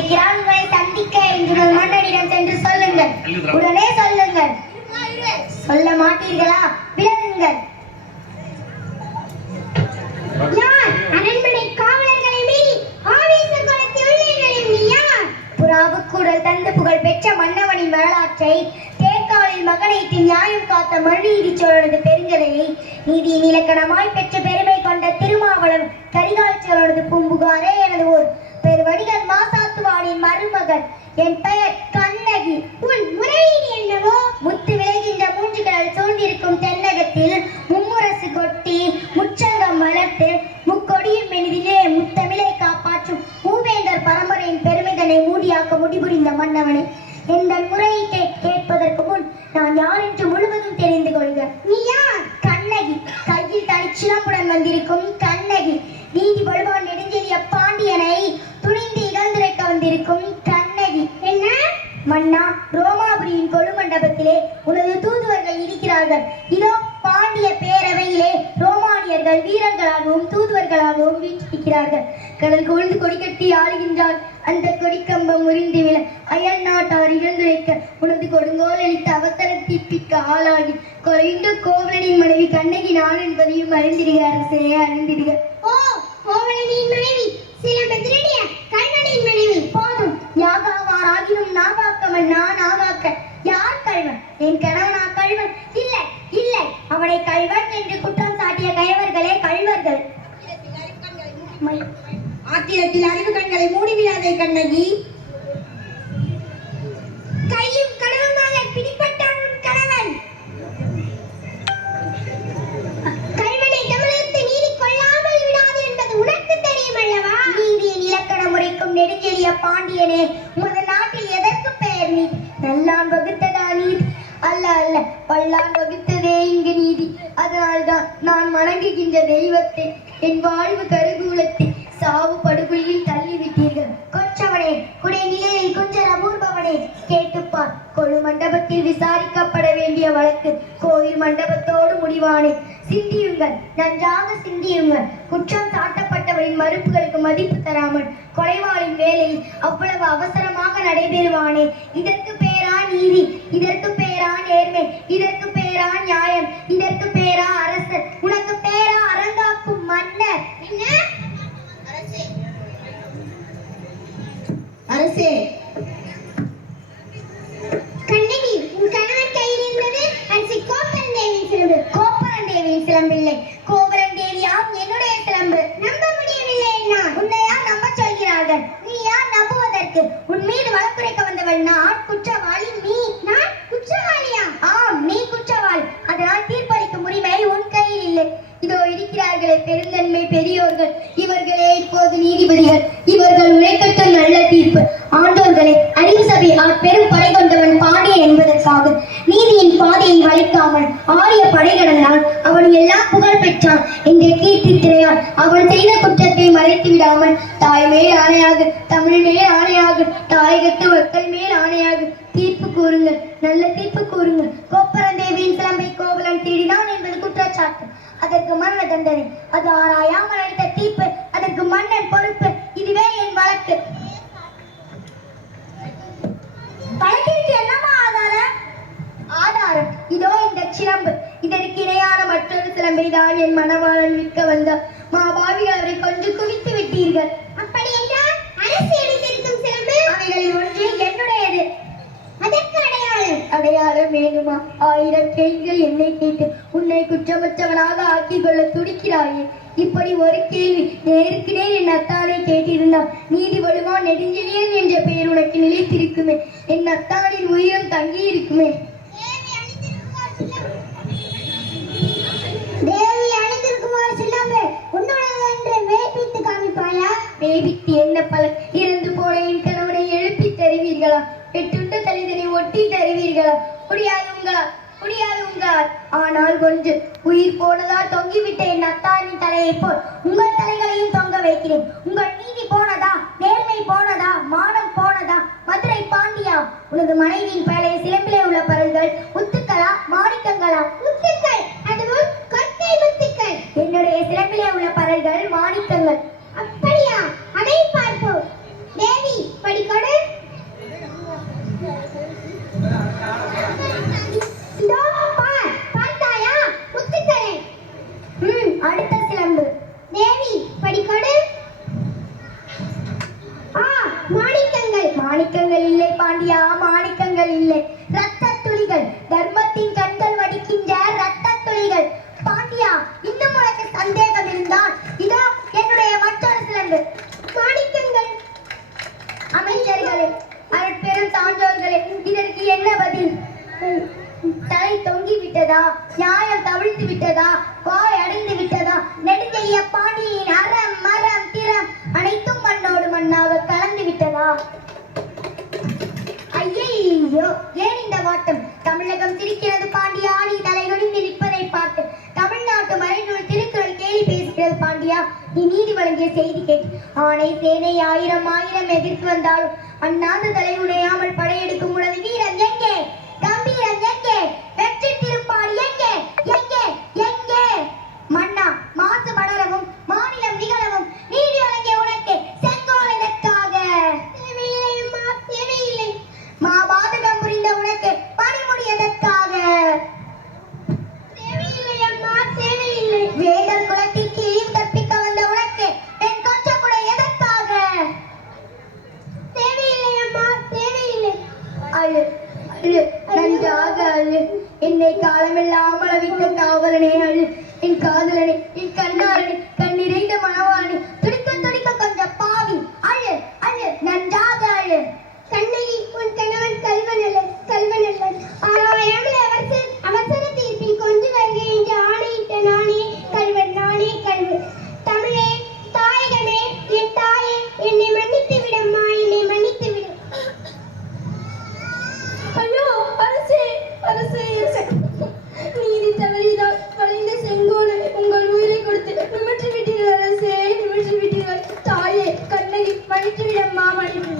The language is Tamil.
வந்திருக்கிறான் உங்களை சந்திக்க என்று மன்னனிடம் சென்று சொல்லுங்கள். உடனே சொல்லுங்கள். சொல்ல மாட்டீர்களா? விலகுங்கள். யார்? அரண்மனை காவலர்களை மீறி ஆவேச குலத்தில் உள்ளீர்கள் நீ யார்? புறாவுக்குடல் தந்து புகழ் பெற்ற மன்னவனின் வரலாற்றை தேர்காலில் மகனைத்து நியாயம் காத்த மனுநீதி சோழனது பெருங்கதையை நீதியின் இலக்கணமாய் பெற்ற தென்னகத்தில் மும்முரசு கொட்டி முச்சங்கம் வளர்த்து முக்கொடியின் மெனிதிலே முத்தமிழை காப்பாற்றும் மூவேந்தர் பரம்பரையின் பெருமிதனை மூடியாக்க முடிபுரிந்த மன்னவனை இந்த முறையை கேட்பதற்கு முன் நான் யார் என்று முழுவதும் தெரிந்து கொள்க. நீ யார்? கண்ணகி. கையில் தனிச்சிலம்புடன் வந்திருக்கும் கண்ணகி. நீதி பழுவான் நெடுஞ்செலிய பாண்டியனை துணிந்து இகழ்ந்துரைக்க வந்திருக்கும் கண்ணகி. என்ன? மன்னா ரோமாபுரியின் கொழு மண்டபத்திலே உனது தூதுவர்கள் இருக்கிறார்கள். இதோ பாண்டிய பேரவையிலே ரோமானியர்கள் வீரர்களாகவும் தூதுவர்களாகவும் வீற்றிருக்கிறார்கள். கடல் கொழுந்து கொடி கட்டி ஆளுகின்றார் அந்த கொடிக்கம்பம் முறிந்து விழ அயல் நாட்டார் இழந்துரைக்க உனது கொடுங்கோல் அளித்த அவசர தீப்பிக்க ஆளாகி குறைந்து கோவலனின் மனைவி கண்ணகி நான் என்பதையும் அறிந்திடுக அரசே அறிந்திடுக ஓ கோவலனின் மனைவி சிலம்ப திருடிய கண்ணனின் மனைவி போதும் யாகாவாராகினும் நாவாக்கவன் நான் ஆவாக்க யார் கள்வன் என் கணவனா கள்வன் இல்லை இல்லை அவனை கள்வன் என்று குற்றம் சாட்டிய கயவர்களே கள்வர்கள். மை- ஆத்திரத்தில் அறிவு கண்களை மூடிவிடாதே கண்ணகி. கையும் கடவுமாக பிடிப்பட்டான் உன் கணவன். கல்வனை தமிழகத்தை நீதி கொள்ளாமல் விடாது என்பது உனக்கு தெரியும் அல்லவா நீதியின் இலக்கண முறைக்கும் நெடுஞ்செழிய பாண்டியனே உமது நாட்டில் எதற்கு பெயர் நீ நல்லான் வகுத்ததா நீதி அல்ல அல்ல பல்லான் வகுத்ததே. இங்கு நீதி. அதனால்தான் நான் வணங்குகின்ற தெய்வத்தை என் வாழ்வு கருகூலத்தை சாவு படுகொலியில் தள்ளிவிட்டீர்கள். கொச்சவனே குடை நிலையில் குஞ்சர அபூர்வவனே கேட்டுப்பார். கொழு மண்டபத்தில் விசாரிக்கப்பட வேண்டிய வழக்கு கோயில் மண்டபத்தோடு முடிவானே. சிந்தியுங்கள் நன்றாக சிந்தியுங்கள். குற்றம் சாட்டப்பட்டவரின் மறுப்புகளுக்கு மதிப்பு தராமல் கொலைவாளின் வேலை அவ்வளவு அவசரமாக நடைபெறுவானே. இதற்கு பேரா நீதி இதற்கு பேரா நேர்மை இதற்கு பேரா நியாயம். சிலம்பில்லை. கோபுரம் தேவியாம் என்னுடைய சிலம்பு நம்ப முடியவில்லை என்னால் உன்னை யார் நம்ப சொல்கிறார்கள்? நீ யார் நம்புவதற்கு? உன் மீது வழக்குரைக்க வந்தவள் நான் குற்றவாளி நீ. நான் குற்றவாளியா? ஆம் நீ குற்றவாளி. அதனால் தீர்ப்பளிக்கும் உரிமை உன் கையில் இல்லை. இதோ இருக்கிறார்களே பெருந்தன்மை பெரியோர்கள். இவர்களே இப்போது நீதிபதிகள் இவர்கள் உழைக்கட்டும் நல்ல தீர்ப்பு ஆண்டோர்களை அறிவு சபை ஆ- பெரும் படை கொண்டவன் பாண்டியன் என்பதற்காக நீதியின் பாதையை வளைக்காமல் ஆரிய படை அவன் எல்லாம் புகழ் பெற்றான் என்று கீர்த்தி திரையான் அவன் செய்த குற்றத்தை மறைத்து விடாமல் தாய் மேல் ஆணையாக தமிழ் மேல் ஆணையாக தாயகத்து மக்கள் மேல் ஆணையாக. தீர்ப்பு கூறுங்கள் நல்ல தீர்ப்பு கூறுங்கள். கோப்பரந்தேவியின் சிலம்பை கோவலன் திருடினான் என்பது குற்றச்சாட்டு. அதற்கு மரண தண்டனை அது ஆராயாமல் அளித்த தீர்ப்பு அதற்கு மன்னன் பொறுப்பு. இதுவே என் வழக்கு. வழக்கிற்கு என்ன ஆதாரம் ஆதாரம் இதோ இந்த சிலம்பு இதற்கு இணையான மற்றொரு சிலம்பை தான் என் மணவாளன் விற்க வந்தார் மாபாவிகள் அவரை கொஞ்சம் குவித்து விட்டீர்கள். அப்படி என்றால் அரசு எடுத்திருக்கும் சிறப்பு அவைகளில் ஒன்று என்னுடையது? அதற்கு அடையாளம். அடையாளம் வேண்டுமா ஆயிரம் கேள்விகள் என்னை கேட்டு உன்னை குற்றமற்றவனாக ஆக்கிக் கொள்ள துடிக்கிறாயே. இப்படி ஒரு கேள்வி நேருக்கு நேர் என் அத்தானை கேட்டிருந்தால் நீதி வலுவான் நெடுஞ்செழியன் என்ற பெயர் உனக்கு நிலைத்திருக்குமே. என் அத்தானின் உயிரும் தங்கி இருக்குமே காமிப்பாயா என்ன பல? இறந்து போன என் கணவனை எழுப்பி தருவீர்களா? வெட்டுண்ட தலைதனை ஒட்டி தருவீர்களா? முடியாது உங்களா முடியாது உங்களால் ஆனால் ஒன்று உயிர் போனதால் தொங்கிவிட்ட என் அத்தானின் தலையை போல். உங்கள் தலைகளையும் தொங்க வைக்கிறேன். உங்கள் நீதி போனதா? நேர்மை போனதா? மானம் போனதா? மதுரை பாண்டியா? உனது மனைவியின் பழைய சிலம்பிலே உள்ள பரல்கள் முத்துக்களா? மாணிக்கங்களா? முத்துக்கள்! அதுவும் கொட்டை முத்துக்கள்! என்னுடைய சிலம்பிலே உள்ள பரல்கள் மாணிக்கங்கள். அப்ப அதை பார்ப்போம். தேவி படிக்கொடு அடுத்த சிலம்பு. தேவி படிக்கொடு ஆ மாணிக்கங்கள். மாணிக்கங்கள் இல்லை பாண்டியா மாணிக்கங்கள் இல்லை. தலை தொங்கி விட்டதா? நியாயம் தவிழ்த்து விட்டதா? வாய் அடைந்து விட்டதா? நெடுஞ்செய்ய பாண்டியின் அறம் மரம் திறம் அனைத்தும் மண்ணோடு மண்ணாக கலந்து விட்டதா? ஐயையோ ஏன் இந்த வாட்டம்? தமிழகம் சிரிக்கிறது பாண்டியா. நீ தலைகுனிந்து நிற்பதை பார்த்து தமிழ்நாட்டு மறைநூல் திருக்குறள் கேலி பேசுகிறது பாண்டியா. நீ நீதி வழங்கிய செய்தி கேட்டு ஆணை சேனை ஆயிரம் ஆயிரம் எதிர்த்து வந்தாலும் அண்ணாந்து தலை உடையாமல் படையெடுக்கும் உனது அழு அழு நன்றாக அழு என்னை காலமெல்லாம் அளவிட்ட காவலனை அழு என் காதலனை என் கண்ணாரனை கண் நிறைந்த 妈妈一直